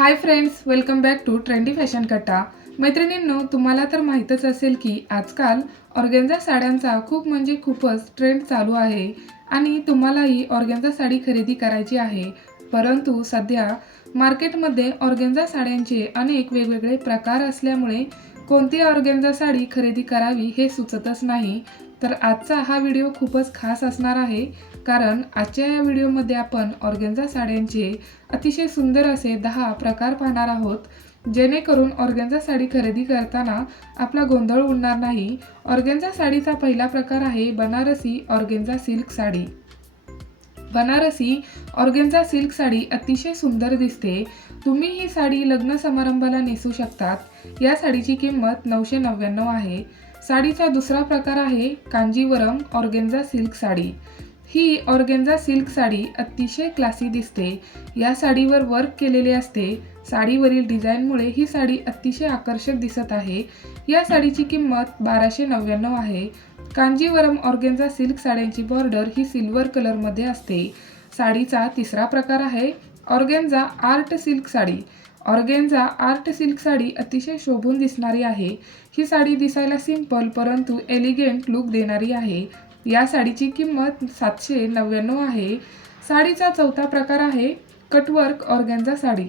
Hi friends welcome back to trendy fashion कट्टा मैत्रिणींनो तुम्हाला तर माहीतच असेल की आजकाल ऑर्गेन्झा साड्यांचा खूप म्हणजे खूपच ट्रेंड चालू आहे आणि तुम्हालाही ऑर्गेन्झा साडी खरेदी करायची आहे. परंतु सध्या मार्केटमध्ये ऑर्गेन्झा साड्यांचे अनेक वेगवेगळे प्रकार असल्यामुळे कोणती ऑर्गेन्झा साडी खरेदी करावी हे सुचतच नाही. तर आजचा हा व्हिडिओ खूपच खास असणार आहे कारण आजच्या या व्हिडिओमध्ये आपण ऑर्गेन्झा साड्यांचे अतिशय सुंदर असे दहा प्रकार पाहणार आहोत. जेणेकरून ऑर्गेन्झा साडी खरेदी करताना आपला गोंधळ उडणार नाही. ऑर्गेन्झा साडीचा पहिला प्रकार आहे Banarasi organza silk sari. Banarasi organza silk sari अतिशय सुंदर दिसते. तुम्ही ही साडी लग्न समारंभाला नेसू शकतात. या साडीची किंमत नऊशे नव्याण्णव आहे. साडीचा दुसरा प्रकार आहे कांजीवरम ऑर्गेन्झा सिल्क साडी. ही ऑर्गेन्झा सिल्क साडी अतिशय क्लासी दिसते. या साडीवर वर्क केलेले असते. साडीवरील डिझाईनमुळे ही साडी अतिशय आकर्षक दिसत आहे. या साडीची किंमत बाराशे नव्याण्णव आहे. कांजीवरम ऑर्गेन्झा सिल्क साड्यांची बॉर्डर ही सिल्वर कलरमध्ये असते. साडीचा तिसरा प्रकार आहे organza art silk sari. Organza art silk sari अतिशय शोभून दिसणारी आहे. ही साडी दिसायला सिंपल परंतु एलिगेंट लुक देणारी आहे. या साडीची किंमत सातशे नव्याण्णव आहे. साडीचा चौथा प्रकार आहे कटवर्क ऑर्गॅन्झा साडी.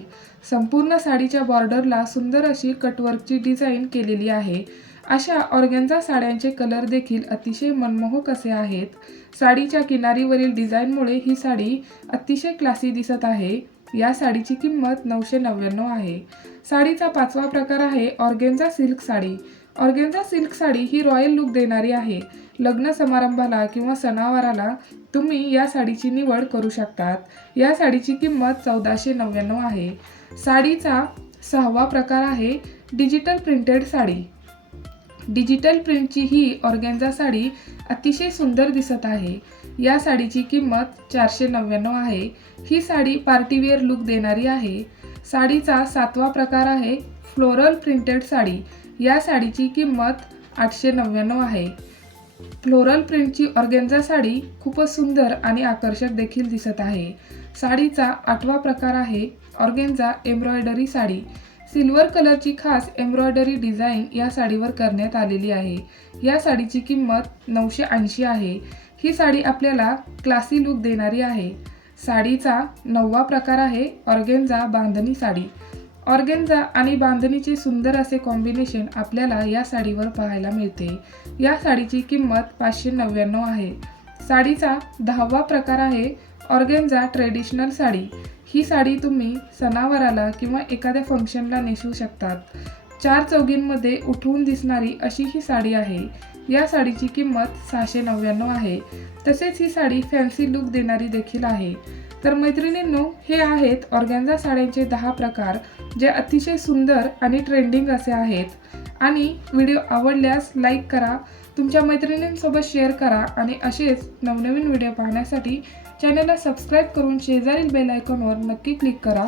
संपूर्ण साडीच्या बॉर्डरला सुंदर अशी कटवर्कची डिझाईन केलेली आहे. अशा ऑर्गॅन्झा साड्यांचे कलर देखील अतिशय मनमोहक असे आहेत. साडीच्या किनारीवरील डिझाईनमुळे ही साडी अतिशय क्लासी दिसत आहे. या साडीची किंमत नऊशे नव्याण्णव आहे. साडीचा पाचवा प्रकार आहे organza silk sari. Organza silk sari ही रॉयल लुक देणारी आहे. लग्न समारंभाला किंवा सणावाराला तुम्ही या साडीची निवड करू शकतात. या साडीची किंमत चौदाशे नव्याण्णव आहे. साडीचा सहावा प्रकार आहे डिजिटल प्रिंटेड साडी. डिजिटल प्रिंटची ही ऑर्गेंजा साडी अतिशय सुंदर दिसत आहे. या साडीची किंमत चारशे नव्याण्णव आहे. ही साडी पार्टीवेअर लुक देणारी आहे. साडीचा सातवा प्रकार आहे फ्लोरल प्रिंटेड साडी. या साडीची किंमत आठशे नव्याण्णव आहे. फ्लोरल प्रिंटची ऑर्गेन्झा साडी खूपच सुंदर आणि आकर्षक देखील दिसत आहे. साडीचा आठवा प्रकार आहे ऑर्गेन्झा एम्ब्रॉयडरी साडी. सिल्वर कलरची खास एम्ब्रॉयडरी डिझाईन या साडीवर करण्यात आलेली आहे. या साडीची किंमत नऊशे ऐंशी आहे. ही साडी आपल्याला क्लासी लुक देणारी आहे. साडीचा नववा प्रकार आहे ऑर्गेन्झा बांधणी साडी. ऑर्गेन्झा आणि बांधणीचे सुंदर असे कॉम्बिनेशन आपल्याला या साडीवर पाहायला मिळते. या साडीची किंमत पाचशे नव्याण्णव आहे. साडीचा दहावा प्रकार आहे ऑर्गेन्झा ट्रेडिशनल साडी. ही साडी तुम्ही सणावाराला किंवा एखाद्या फंक्शनला नेसू शकतात. चार चौघींमध्ये उठवून दिसणारी अशी ही साडी आहे. या साडीची किंमत सहाशे नव्याण्णव आहे. तसेच ही साडी फॅन्सी लुक देणारी देखील आहे. तर मैत्रिणींनो हे आहेत ऑर्गॅन्झा साड्यांचे दहा प्रकार जे अतिशय सुंदर आणि ट्रेंडिंग असे आहेत. आणि व्हिडिओ आवडल्यास लाईक करा तुमच्या मैत्रिणींसोबत शेअर करा आणि असेच नवनवीन व्हिडिओ पाहण्यासाठी चॅनलला सबस्क्राईब करून शेजारील बेल आयकॉनवर नक्की क्लिक करा.